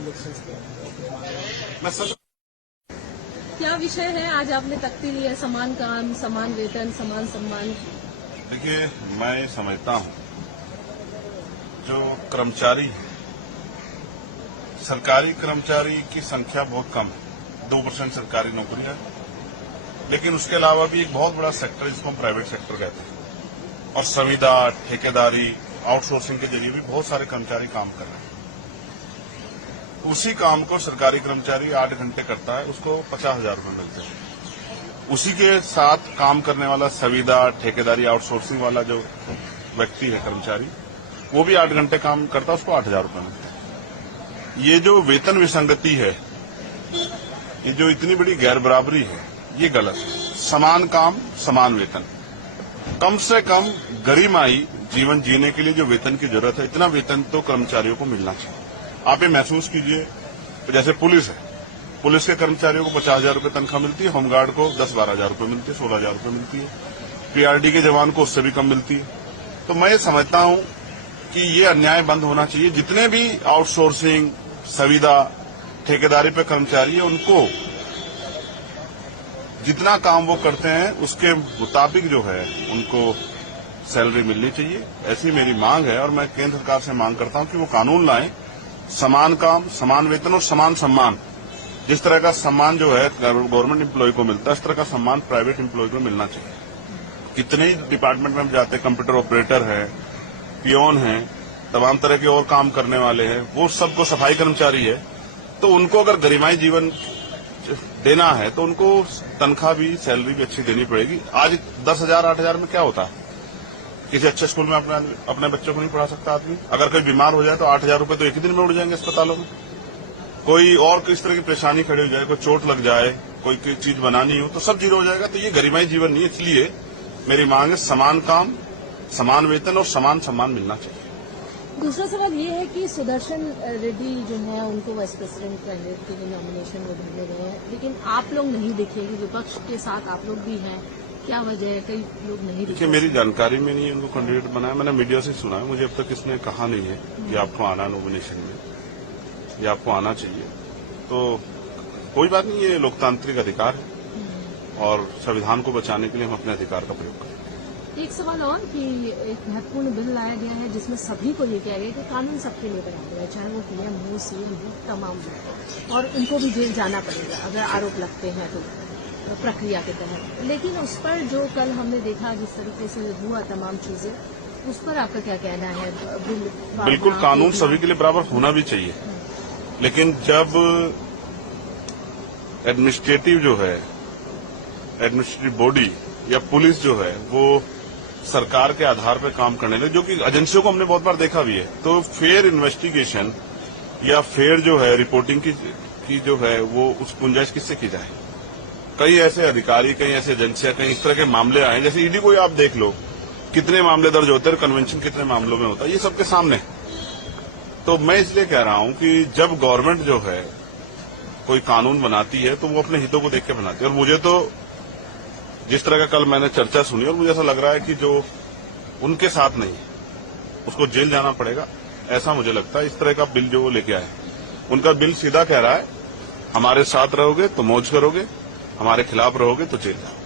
Elections के। मैं सच क्या विषय है आज आपने तख्ती ली है? समान काम, समान वेतन, समान सम्मान। देखिए, मैं समझता हूं जो कर्मचारी है, सरकारी कर्मचारी की संख्या बहुत कम है, 2% सरकारी नौकरी है, लेकिन उसके अलावा भी एक बहुत बड़ा सेक्टर जिसको हम प्राइवेट सेक्टर कहते हैं, और संविदा, ठेकेदारी, आउटसोर्सिंग के जरिए भी बहुत सारे कर्मचारी काम कर रहे हैं। उसी काम को सरकारी कर्मचारी 8 घंटे करता है, उसको 50,000 रुपये मिलते हैं। उसी के साथ काम करने वाला संविदा, ठेकेदारी, आउटसोर्सिंग वाला जो व्यक्ति है, कर्मचारी, वो भी 8 घंटे काम करता है, उसको 8,000 रुपये मिलते हैं। ये जो वेतन विसंगति है, ये जो इतनी बड़ी गैर बराबरी है, ये गलत है। समान काम, समान वेतन। कम से कम गरिमाई जीवन जीने के लिए जो वेतन की जरूरत है, इतना वेतन तो कर्मचारियों को मिलना चाहिए। आप ये महसूस कीजिए, जैसे पुलिस है, पुलिस के कर्मचारियों को 50,000 रुपये तनख्वाह मिलती है, होमगार्ड को 10-12,000 रुपये मिलती है, 16,000 रुपये मिलती है, पीआरडी के जवान को उससे भी कम मिलती है। तो मैं समझता हूं कि ये अन्याय बंद होना चाहिए। जितने भी आउटसोर्सिंग, संविदा, ठेकेदारी पे कर्मचारी है, उनको जितना काम वो करते हैं उसके मुताबिक जो है उनको सैलरी मिलनी चाहिए, ऐसी मेरी मांग है। और मैं केंद्र सरकार से मांग करता हूं कि वो कानून लाएं, समान काम, समान वेतन और समान सम्मान। जिस तरह का सम्मान जो है गवर्नमेंट एम्प्लॉय को मिलता है, इस तरह का सम्मान प्राइवेट एम्प्लॉय को मिलना चाहिए। कितने ही डिपार्टमेंट में हम जाते हैं, कंप्यूटर ऑपरेटर है, पियोन है, तमाम तरह के और काम करने वाले हैं, वो सबको सफाई कर्मचारी है, तो उनको अगर गरिमाई जीवन देना है तो उनको तनख्वाह भी, सैलरी भी अच्छी देनी पड़ेगी। आज 10,000, 8,000 में क्या होता है? किसी अच्छे स्कूल में अपने बच्चों को नहीं पढ़ा सकता आदमी। अगर कोई बीमार हो जाए तो 8,000 रुपये तो एक ही दिन में उड़ जाएंगे अस्पतालों में। कोई और किस तरह की परेशानी खड़ी हो जाए, कोई चोट लग जाए, कोई चीज बनानी हो तो सब जीरो हो जाएगा। तो ये गरिमाई जीवन नहीं है। इसलिए मेरी मांग है, समान काम, समान वेतन और समान सम्मान मिलना चाहिए। दूसरा सवाल ये है कि सुदर्शन रेड्डी जो है उनको वाइस प्रेसिडेंट कैंडिडेट के लिए नॉमिनेशन वो भेजे गए हैं, लेकिन आप लोग नहीं दिखे। विपक्ष के साथ आप लोग भी हैं, क्या वजह है? कई लोग नहीं दिखे। मेरी जानकारी में नहीं है उनको कैंडिडेट बनाया, मैंने मीडिया से सुना है। मुझे अब तक किसने कहा नहीं है कि आपको आना नॉमिनेशन में या आपको आना चाहिए। तो कोई बात नहीं, ये लोकतांत्रिक अधिकार है और संविधान को बचाने के लिए हम अपने अधिकार का प्रयोग करें। एक सवाल और कि एक महत्वपूर्ण बिल लाया गया है जिसमें सभी को ये किया गया कि कानून सबके लिए बराबर है, चाहे वो पीएम हो, सीएम हो, तमाम लोग, और उनको भी जेल जाना पड़ेगा अगर आरोप लगते हैं तो प्रक्रिया के तहत। लेकिन उस पर जो कल हमने देखा जिस तरीके से हुआ तमाम चीजें, उस पर आपका क्या कहना है? बिल्कुल, कानून सभी के लिए बराबर होना भी चाहिए, लेकिन जब एडमिनिस्ट्रेटिव जो है, एडमिनिस्ट्रेटिव बॉडी या पुलिस जो है वो सरकार के आधार पर काम करने लगे, जो कि एजेंसियों को हमने बहुत बार देखा भी है, तो फेयर इन्वेस्टिगेशन या फेयर जो है रिपोर्टिंग की जो है वो उस गुंजाइश किससे की जाए? कई ऐसे अधिकारी, कई ऐसे एजेंसियां, कई इस तरह के मामले आए, जैसे ईडी को ही आप देख लो, कितने मामले दर्ज होते हैं, कन्वेंशन कितने मामलों में होता है, ये सबके सामने। तो मैं इसलिए कह रहा हूं कि जब गवर्नमेंट जो है कोई कानून बनाती है तो वो अपने हितों को देख के बनाती है। और मुझे तो जिस तरह का कल मैंने चर्चा सुनी, और मुझे ऐसा लग रहा है कि जो उनके साथ नहीं उसको जेल जाना पड़ेगा, ऐसा मुझे लगता है। इस तरह का बिल जो वो लेके आए, उनका बिल सीधा कह रहा है, हमारे साथ रहोगे तो मौज करोगे, हमारे खिलाफ रहोगे तो जेल जाओगे।